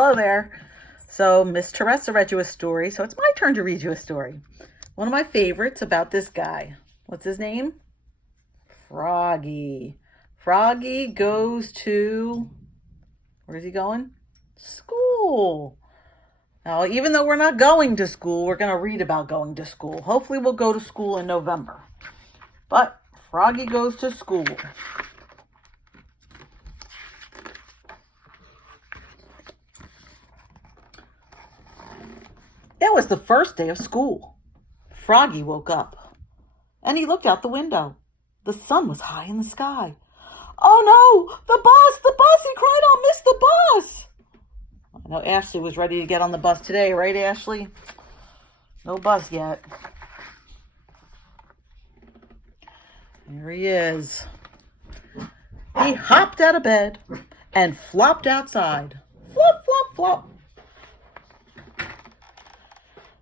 Hello there. So Miss Teresa read you a story, so it's my turn to read you a story. One of my favorites about this guy. What's his name? Froggy. Froggy goes to... Where's he going? School. Now, even though we're not going to school, we're going to read about going to school. Hopefully we'll go to school in November. But Froggy goes to school. It was the first day of school. Froggy woke up, and he looked out the window. The sun was high in the sky. Oh no, the bus, he cried, I'll miss the bus. I know Ashley was ready to get on the bus today, right, Ashley? No bus yet. Here he is. He hopped out of bed and flopped outside. Flop, flop, flop.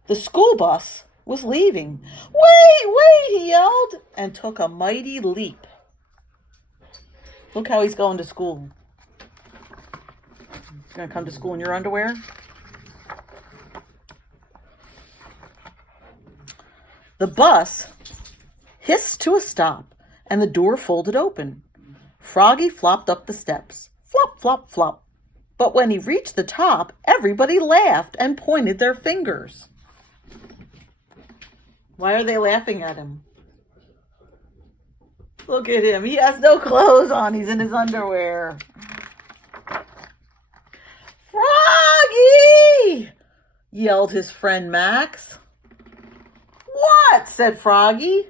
The school bus was leaving. Wait, he yelled, and took a mighty leap. Look how he's going to school. You're going to come to school in your underwear? The bus hissed to a stop, and the door folded open. Froggy flopped up the steps. Flop, flop, flop. But when he reached the top, everybody laughed and pointed their fingers. Why are they laughing at him? Look at him. He has no clothes on. He's in his underwear. Froggy! Yelled his friend Max. What? Said Froggy.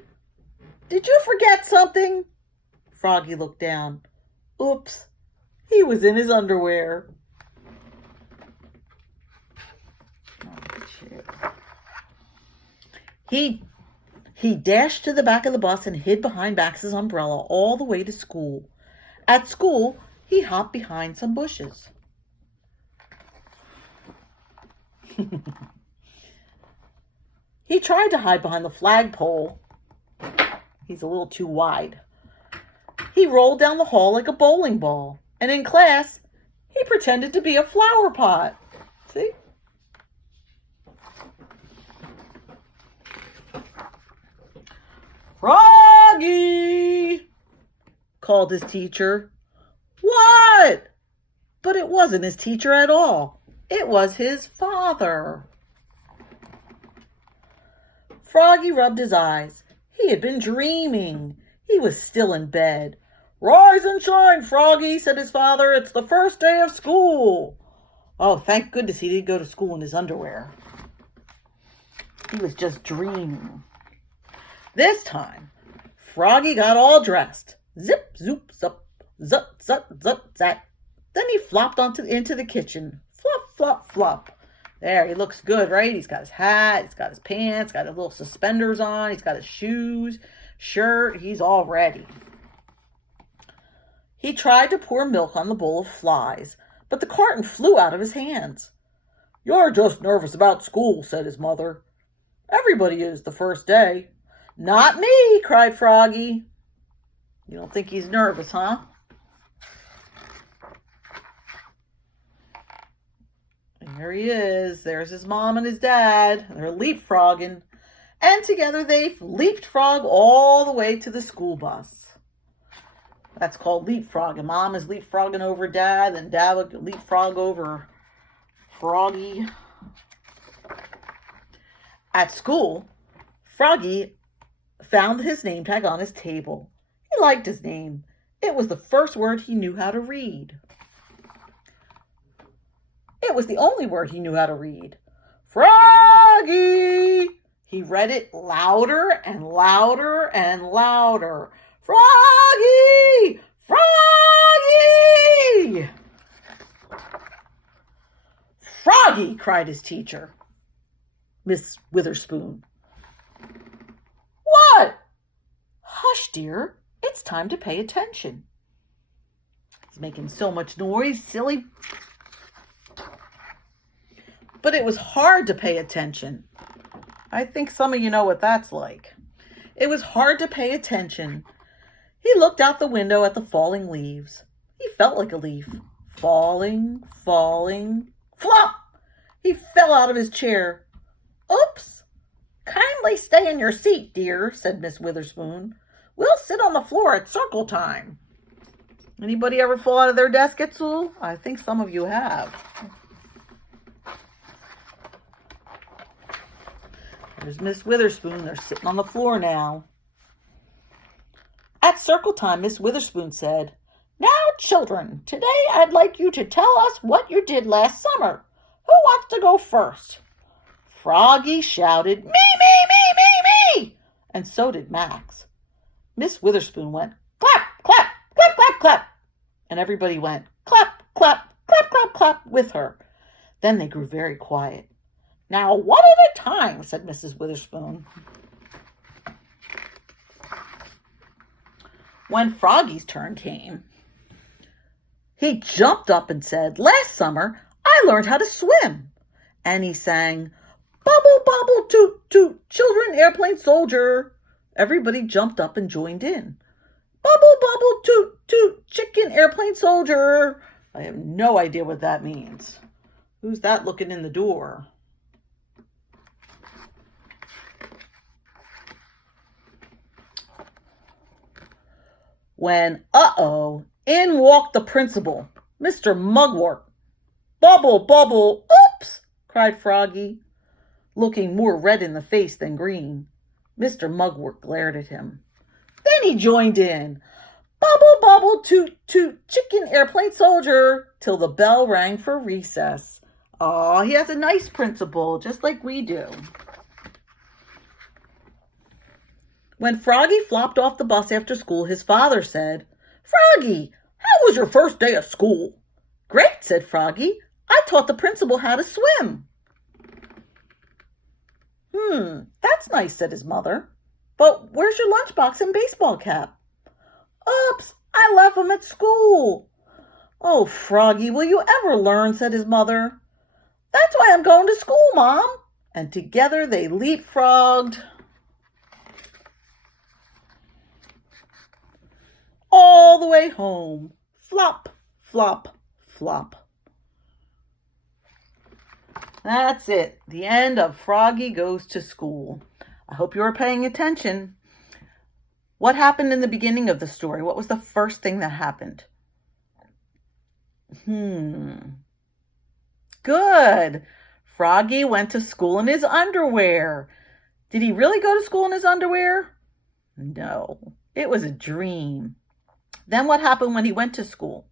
Did you forget something? Froggy looked down. Oops. He was in his underwear. Oh, shit. He dashed to the back of the bus and hid behind Max's umbrella all the way to school. At school, he hopped behind some bushes. He tried to hide behind the flagpole. He's a little too wide. He rolled down the hall like a bowling ball. And in class, he pretended to be a flower pot. See? Froggy! Called his teacher. What? But it wasn't his teacher at all. It was his father. Froggy rubbed his eyes. He had been dreaming. He was still in bed. Rise and shine, Froggy, said his father. It's the first day of school. Oh, thank goodness he didn't go to school in his underwear. He was just dreaming. This time, Froggy got all dressed. Zip, zoop, zup, zup, zup, zup, zap. Then he flopped into the kitchen. Flop, flop, flop. There, he looks good, right? He's got his hat, he's got his pants, got his little suspenders on, he's got his shoes, shirt, he's all ready. He tried to pour milk on the bowl of flies, but the carton flew out of his hands. You're just nervous about school, said his mother. Everybody is the first day. Not me, cried Froggy. You don't think he's nervous, huh? And here he is. There's his mom and his dad. They're leapfrogging. And together they leapfrog all the way to the school bus. That's called leapfrogging. Mom is leapfrogging over dad, and dad would leapfrog over Froggy. At school, Froggy found his name tag on his table. He liked his name. It was the first word he knew how to read. It was the only word he knew how to read. Froggy! He read it louder and louder and louder. Froggy! Froggy! Froggy! Cried his teacher, Miss Witherspoon. What? Hush, dear. It's time to pay attention. He's making so much noise, silly. But it was hard to pay attention. I think some of you know what that's like. It was hard to pay attention. He looked out the window at the falling leaves. He felt like a leaf. Falling, falling, Flop! He fell out of his chair. Oops! Kindly stay in your seat, dear, said Miss Witherspoon. We'll sit on the floor at circle time. Anybody ever fall out of their desk at school? I think some of you have. There's Miss Witherspoon. They're sitting on the floor now. At circle time, Miss Witherspoon said, Now, children, today I'd like you to tell us what you did last summer. Who wants to go first? Froggy shouted, Me, me, me, me, me! And so did Max. Miss Witherspoon went, Clap, clap, clap, clap, clap. And everybody went, Clap, clap, clap, clap, clap with her. Then they grew very quiet. Now, one at a time, said Mrs. Witherspoon. When Froggy's turn came, he jumped up and said, Last summer, I learned how to swim. And he sang, Bubble, bubble, toot, toot, children, airplane, soldier. Everybody jumped up and joined in. Bubble, bubble, toot, toot, chicken, airplane, soldier. I have no idea what that means. Who's that looking in the door? When, in walked the principal, Mr. Mugwort. Bubble, bubble, oops, cried Froggy, looking more red in the face than green. Mr. Mugwort glared at him. Then he joined in. Bubble, bubble, toot, toot, chicken, airplane, soldier, till the bell rang for recess. Aw, he has a nice principal, just like we do. When Froggy flopped off the bus after school, his father said, Froggy, how was your first day of school? Great, said Froggy. I taught the principal how to swim. That's nice, said his mother. But where's your lunchbox and baseball cap? Oops, I left them at school. Oh, Froggy, will you ever learn, said his mother. That's why I'm going to school, Mom. And together they leapfrogged all the way home. Flop, flop, flop. That's it. The end of Froggy Goes to School. I hope you were paying attention. What happened in the beginning of the story? What was the first thing that happened? Good. Froggy went to school in his underwear. Did he really go to school in his underwear? No, it was a dream. Then what happened when he went to school?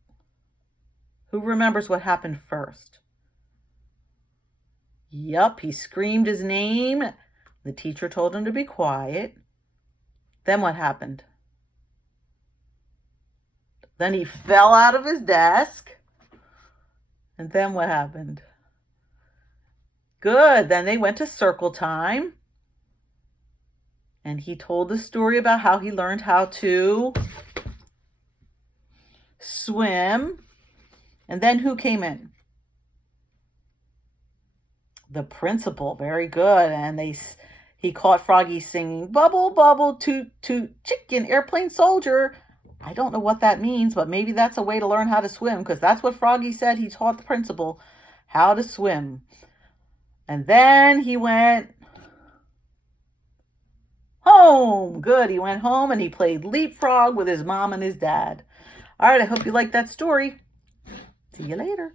Who remembers what happened first? Yup, he screamed his name. The teacher told him to be quiet. Then what happened? Then he fell out of his desk. And then what happened? Good. Then they went to circle time. And he told the story about how he learned how to swim. And then who came in? The principal. Very good. And he caught Froggy singing, Bubble, bubble, toot, toot, chicken, airplane, soldier. I don't know what that means, but maybe that's a way to learn how to swim, because that's what Froggy said. He taught the principal how to swim. And then he went home. Good. He went home and he played leapfrog with his mom and his dad. All right. I hope you liked that story. See you later.